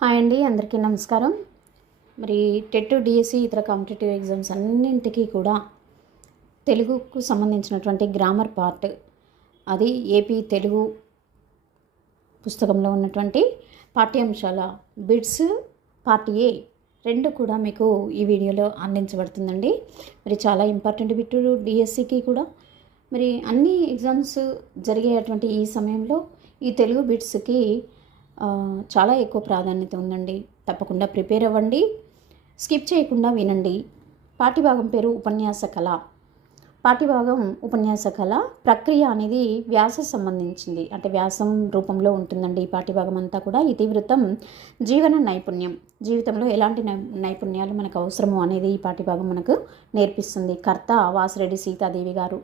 Hi అండి, అందరికీ నమస్కారం. మరి టెట్, డిఎస్సి ఇతర కాంపిటేటివ్ ఎగ్జామ్స్ అన్నింటికీ కూడా తెలుగుకు సంబంధించినటువంటి గ్రామర్ పార్ట్, అది ఏపీ తెలుగు పుస్తకంలో ఉన్నటువంటి పాఠ్యాంశాల బిట్స్ పార్ట్ ఏ రెండు కూడా మీకు ఈ వీడియోలో అందించబడుతుందండి. మరి చాలా ఇంపార్టెంట్ బిట్ డిఎస్సికి కూడా. మరి అన్ని ఎగ్జామ్స్ జరిగేటువంటి ఈ సమయంలో ఈ తెలుగు బిట్స్కి చాలా ఎక్కువ ప్రాధాన్యత ఉందండి. తప్పకుండా ప్రిపేర్ అవ్వండి, స్కిప్ చేయకుండా వినండి. పాఠ్యభాగం పేరు ఉపన్యాస కళ. పాఠ్యభాగం ఉపన్యాస కళ ప్రక్రియ అనేది వ్యాస సంబంధించింది, అంటే వ్యాసం రూపంలో ఉంటుందండి. ఈ పాఠ్యభాగం అంతా కూడా ఇతివృత్తం జీవన నైపుణ్యం, జీవితంలో ఎలాంటి నైపుణ్యాలు మనకు అవసరము అనేది ఈ పాఠ్యభాగం మనకు నేర్పిస్తుంది. కర్త వాసిరెడ్డి సీతాదేవి గారు.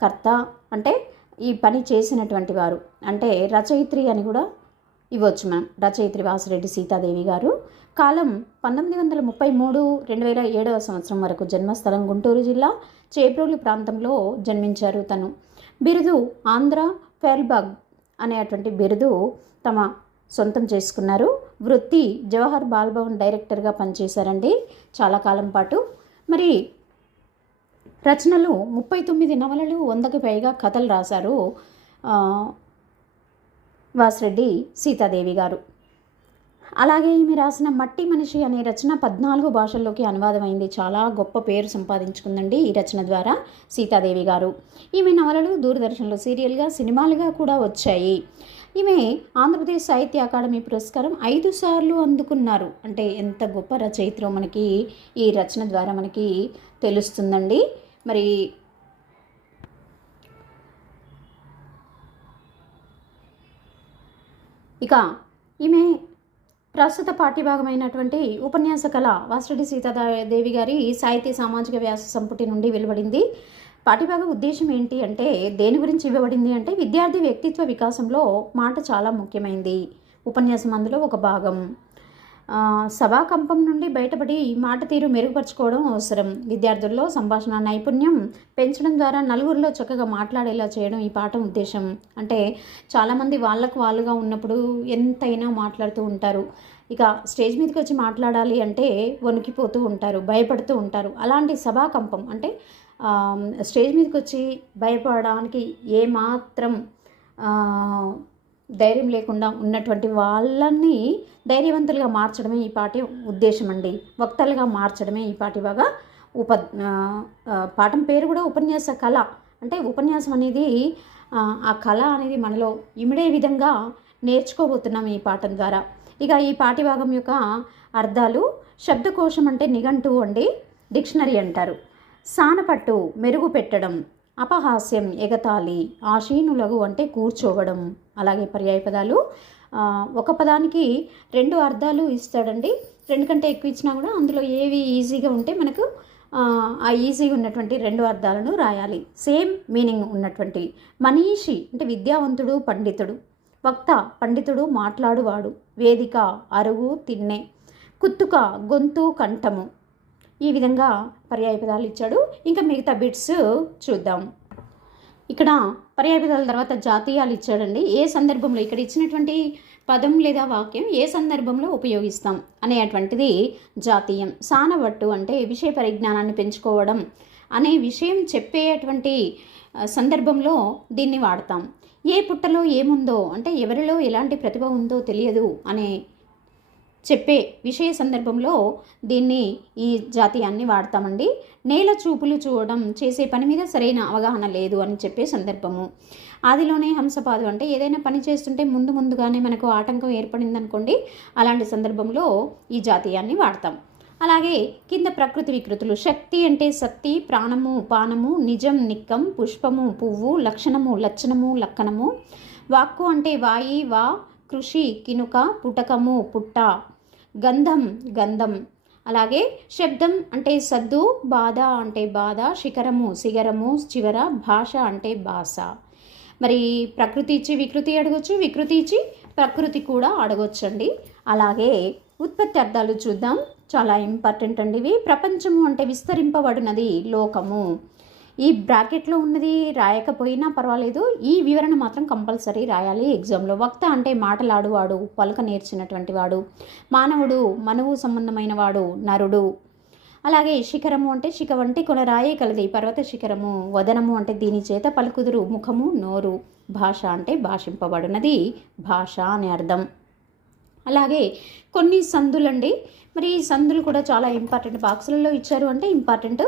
కర్త అంటే ఈ పని చేసినటువంటి వారు, అంటే రచయిత్రి అని కూడా ఇవ్వచ్చు మనం. రచయిత్రి వాసిరెడ్డి సీతాదేవి గారు. కాలం 1933-2007 సంవత్సరం వరకు. జన్మస్థలం గుంటూరు జిల్లా చేబ్రోలు ప్రాంతంలో జన్మించారు తను. బిరుదు ఆంధ్ర ఫెయిల్బాగ్ అనేటువంటి బిరుదు తమ సొంతం చేసుకున్నారు. వృత్తి జవహర్ బాలభవన్ డైరెక్టర్గా పనిచేశారండి చాలా కాలం పాటు. మరి రచనలు 39 నవలలు, 100కి పైగా కథలు రాశారు వాసిరెడ్డి సీతాదేవి గారు. అలాగే ఈమె రాసిన మట్టి మనిషి అనే రచన 14 భాషల్లోకి అనువాదమైంది. చాలా గొప్ప పేరు సంపాదించుకుందండి ఈ రచన ద్వారా సీతాదేవి గారు. ఈమె నవలలు దూరదర్శన్లో సీరియల్గా, సినిమాలుగా కూడా వచ్చాయి. ఈమె ఆంధ్రప్రదేశ్ సాహిత్య అకాడమీ పురస్కారం 5 సార్లు అందుకున్నారు. అంటే ఎంత గొప్ప రచయిత్రో మనకి ఈ రచన ద్వారా మనకి తెలుస్తుందండి. మరి ఇక ఈమె ప్రస్తుత పాఠ్యభాగమైనటువంటి ఉపన్యాస కళ వాసిరెడ్డి సీతాదేవి గారి సాహిత్య సామాజిక వ్యాస సంపుటి నుండి వెలువడింది. పాఠ్యభాగ ఉద్దేశం ఏంటి అంటే, దేని గురించి ఇవ్వబడింది అంటే, విద్యార్థి వ్యక్తిత్వ వికాసంలో మాట చాలా ముఖ్యమైనది. ఉపన్యాసం అందులో ఒక భాగం. సభాకంపం నుండి బయటపడి మాట తీరు మెరుగుపరచుకోవడం అవసరం. విద్యార్థుల్లో సంభాషణ నైపుణ్యం పెంచడం ద్వారా నలుగురిలో చక్కగా మాట్లాడేలా చేయడం ఈ పాఠం ఉద్దేశం. అంటే చాలామంది వాళ్ళకు వాళ్ళుగా ఉన్నప్పుడు ఎంతైనా మాట్లాడుతూ ఉంటారు. ఇక స్టేజ్ మీదకి వచ్చి మాట్లాడాలి అంటే వణికిపోతూ ఉంటారు, భయపడుతూ ఉంటారు. అలాంటి సభాకంపం అంటే స్టేజ్ మీదకి వచ్చి భయపడడానికి ఏమాత్రం ధైర్యం లేకుండా ఉన్నటువంటి వాళ్ళని ధైర్యవంతులుగా మార్చడమే ఈ పాఠ్య ఉద్దేశం అండి. వక్తలుగా మార్చడమే ఈ పాఠ్యభాగ పాఠం పేరు కూడా ఉపన్యాస కళ. అంటే ఉపన్యాసం అనేది ఆ కళ అనేది మనలో ఇమిడే విధంగా నేర్చుకోబోతున్నాం ఈ పాఠం ద్వారా. ఇక ఈ పాఠ్యభాగం యొక్క అర్థాలు: శబ్దకోశం అంటే నిఘంటువు అండి, డిక్షనరీ అంటారు. సానపట్టు మెరుగు పెట్టడం, అపహాస్యం ఎగతాళి, ఆశీనులగు అంటే కూర్చోవడం. అలాగే పర్యాయ పదాలు, ఒక పదానికి 2 అర్థాలు ఇస్తాడండి. 2 కంటే ఎక్కువ ఇచ్చినా కూడా అందులో ఏవి ఈజీగా ఉంటే మనకు ఆ ఈజీగా ఉన్నటువంటి 2 అర్థాలను రాయాలి, సేమ్ మీనింగ్ ఉన్నటువంటి. మనీషి అంటే విద్యావంతుడు, పండితుడు. వక్త పండితుడు, మాట్లాడువాడు. వేదిక అరుగు, తిన్నె. కుత్తుక గొంతు, కంఠము. ఈ విధంగా పర్యాయ పదాలు ఇచ్చాడు. ఇంకా మిగతా బిట్స్ చూద్దాం. ఇక్కడ పర్యాయ పదాల తర్వాత జాతీయాలు ఇచ్చాడండి. ఏ సందర్భంలో, ఇక్కడ ఇచ్చినటువంటి పదం లేదా వాక్యం ఏ సందర్భంలో ఉపయోగిస్తాం అనేటువంటిది జాతీయం. సానబట్టు అంటే విషయ పరిజ్ఞానాన్ని పెంచుకోవడం అనే విషయం చెప్పేటువంటి సందర్భంలో దీన్ని వాడతాం. ఏ పుట్టలో ఏముందో అంటే ఎవరిలో ఎలాంటి ప్రతిభ ఉందో తెలియదు అనే చెప్పే విషయ సందర్భంలో దీన్ని, ఈ జాతీయాన్ని వాడతామండి. నేల చూపులు చూడడం, చేసే పని మీద సరైన అవగాహన లేదు అని చెప్పే సందర్భము. ఆదిలోనే హంసపాదు అంటే ఏదైనా పని చేస్తుంటే ముందుగానే మనకు ఆటంకం ఏర్పడింది అనుకోండి, అలాంటి సందర్భంలో ఈ జాతీయాన్ని వాడతాం. అలాగే కింద ప్రకృతి వికృతులు: శక్తి అంటే శక్తి, ప్రాణము పానము, నిజం నిక్కం, పుష్పము పువ్వు, లక్షణము లక్షణము లక్కనము. వాక్కు అంటే వాయి వా, కృషి కినుక, పుటకము పుట్ట, గంధం గంధం. అలాగే శబ్దం అంటే సద్దు, బాధ అంటే బాధ, శిఖరము శిఖరము చివర, భాష అంటే భాష. మరి ప్రకృతి ఇచ్చి వికృతి అడగొచ్చు, వికృతి ఇచ్చి ప్రకృతి కూడా అడగొచ్చండి. అలాగే ఉత్పత్తి అర్థాలు చూద్దాం, చాలా ఇంపార్టెంట్ అండి ఇవి. ప్రపంచము అంటే విస్తరింపబడినది, లోకము. ఈ బ్రాకెట్లో ఉన్నది రాయకపోయినా పర్వాలేదు, ఈ వివరణ మాత్రం కంపల్సరీ రాయాలి ఎగ్జామ్లో. వక్త అంటే మాటలాడువాడు, పలుక నేర్చినటువంటి వాడు. మానవుడు మనువు సంబంధమైన వాడు, నరుడు. అలాగే శిఖరము అంటే శిఖ వంటి కొనరాయే కలది, పర్వత శిఖరము. వదనము అంటే దీని చేత పలుకుదురు, ముఖము, నోరు. భాష అంటే భాషింపబడినది, భాష అని అర్థం. అలాగే కొన్ని సందులండి. మరి ఈ సందులు కూడా చాలా ఇంపార్టెంట్, బాక్సులలో ఇచ్చారు అంటే ఇంపార్టెంట్.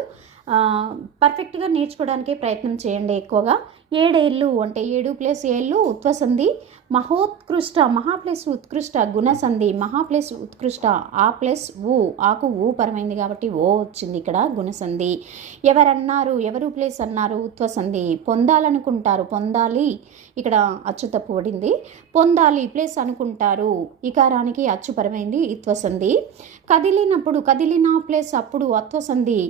పర్ఫెక్ట్గా నేర్చుకోవడానికే ప్రయత్నం చేయండి ఎక్కువగా. 7 ఏళ్ళు అంటే 7 + ఏళ్ళు ఉత్వసంధి. మహోత్కృష్ట, మహా ప్లస్ ఉత్కృష్ట గుణసంధి. మహా ప్లస్ ఉత్కృష్ట, ఆ ప్లస్ ఊ, ఆకు ఊ పరమైంది కాబట్టి ఓ వచ్చింది ఇక్కడ, గుణసంధి. ఎవరన్నారు, ఎవరు ప్లేస్ అన్నారు, ఉత్వసంధి. పొందాలనుకుంటారు, పొందాలి, ఇక్కడ అచ్చు తప్పు పడింది. పొందాలి ప్లేస్ అనుకుంటారు, ఇకారానికి అచ్చు పరమైంది, ఇత్వసంధి. కదిలినప్పుడు, కదిలిన ప్లేస్ అప్పుడు, అత్వసంధి.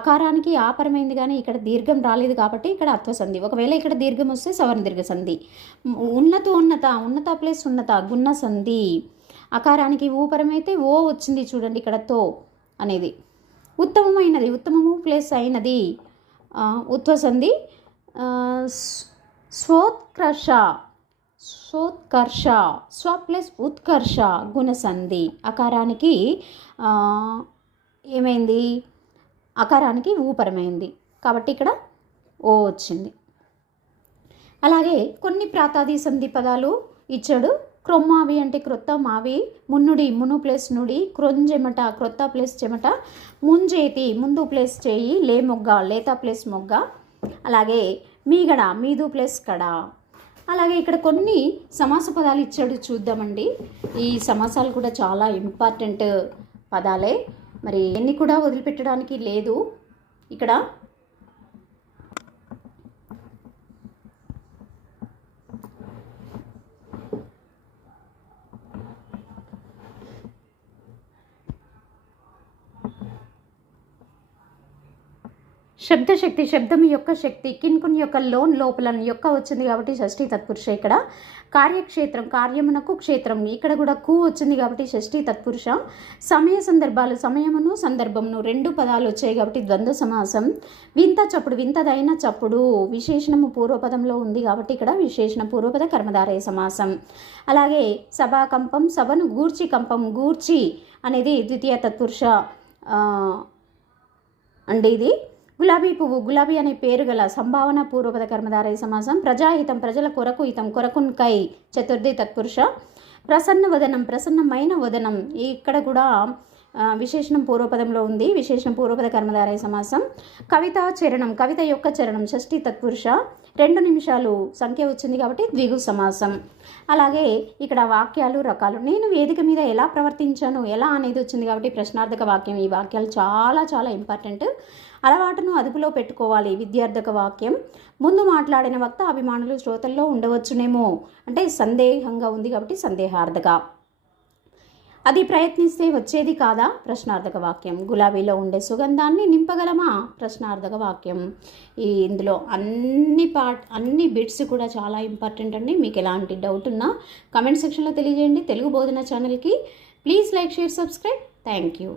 అకారానికి ఆపరమైంది కానీ ఇక్కడ దీర్ఘం రాలేదు కాబట్టి ఇక్కడ అత్వసంధి. ఒకవేళ ఇక్కడ దీర్ఘం వస్తే సవర్ణ దీర్ఘ సంధి. ఉన్నత ప్లేస్ ఉన్నత, గున్న సంధి. అకారానికి ఊపరమైతే ఓ వచ్చింది చూడండి ఇక్కడ, తో అనేది. ఉత్తమమైనది, ఉత్తమము ప్లేస్ అయినది, ఉత్వసంధి. స్వోత్కర్ష, స్వోత్కర్ష, స్వ ప్లస్ ఉత్కర్ష గుణసంధి. అకారానికి ఏమైంది, అకారానికి ఊపరమైంది కాబట్టి ఇక్కడ ఓ వచ్చింది. అలాగే కొన్ని ప్రాతాది సంధి పదాలు ఇచ్చాడు. క్రొమ్మావి అంటే క్రొత్త మావి. మున్నుడి, మును ప్లేస్ నుడి. క్రొంజెమట, క్రొత్త ప్లేస్ చెమట. ముంజేతి, ముందు ప్లేస్ చేయి. లే మొగ్గ, లేత ప్లేస్ మొగ్గ. అలాగే మీగడ, మీదు ప్లేస్ కడ. అలాగే ఇక్కడ కొన్ని సమాస పదాలు ఇచ్చాడు, చూద్దామండి. ఈ సమాసాలు కూడా చాలా ఇంపార్టెంట్ పదాలే, మరి ఎన్ని కూడా వదిలిపెట్టడానికి లేదు. ఇక్కడ శబ్దశక్తి, శబ్దం యొక్క శక్తి. కిన్కున్ యొక్క లోన్, లోపల యొక్క వచ్చింది కాబట్టి షష్ఠీ తత్పురుష. ఇక్కడ కార్యక్షేత్రం, కార్యమునకు క్షేత్రం, ఇక్కడ కూడా కు వచ్చింది కాబట్టి షష్ఠీ తత్పురుష. సమయ సందర్భాలు, సమయమును సందర్భమును 2 పదాలు వచ్చాయి కాబట్టి ద్వంద్వ సమాసం. వింత చప్పుడు, వింతదైన చప్పుడు. విశేషణము పూర్వపదంలో ఉంది కాబట్టి ఇక్కడ విశేషణ పూర్వపద కర్మధారయ సమాసం. అలాగే సభాకంపం, సభను గూర్చి, కంపం గూర్చి అనేది ద్వితీయ తత్పురుష అండి ఇది. గులాబీ పువ్వు, గులాబీ అనే పేరు గల సంభావన పూర్వపద కర్మధారయ సమాసం. ప్రజాహితం, ప్రజల కొరకు, హితం కొరకున్ కై చతుర్థి తత్పురుష. ప్రసన్న వదనం, ప్రసన్నమైన వదనం, ఇక్కడ కూడా విశేషణం పూర్వపదంలో ఉంది, విశేషణ పూర్వపద కర్మధారయ సమాసం. కవిత చరణం, కవిత యొక్క చరణం షష్ఠీ తత్పురుష. 2 నిమిషాలు సంఖ్య వచ్చింది కాబట్టి ద్విగు సమాసం. అలాగే ఇక్కడ వాక్యాలు రకాలు. నేను వేదిక మీద ఎలా ప్రవర్తించాను, ఎలా అనేది వచ్చింది కాబట్టి ప్రశ్నార్థక వాక్యం. ఈ వాక్యాలు చాలా చాలా ఇంపార్టెంట్. అలవాటును అదుపులో పెట్టుకోవాలి. విద్యార్థక వాక్యం. ముందు మాట్లాడిన వక్త అభిమానులు శ్రోతల్లో ఉండవచ్చునేమో అంటే సందేహంగా ఉంది కాబట్టి సందేహార్థక. అది ప్రయత్నిస్తే వచ్చేది కాదా, ప్రశ్నార్థక వాక్యం. గులాబీలో ఉండే సుగంధాన్ని నింపగలమా, ప్రశ్నార్థక వాక్యం. ఇందులో అన్ని బిట్స్ కూడా చాలా ఇంపార్టెంట్ అండి. మీకు ఎలాంటి డౌట్ ఉన్నా కమెంట్ సెక్షన్లో తెలియజేయండి. తెలుగు బోధన ఛానల్కి please like, share, subscribe. Thank you.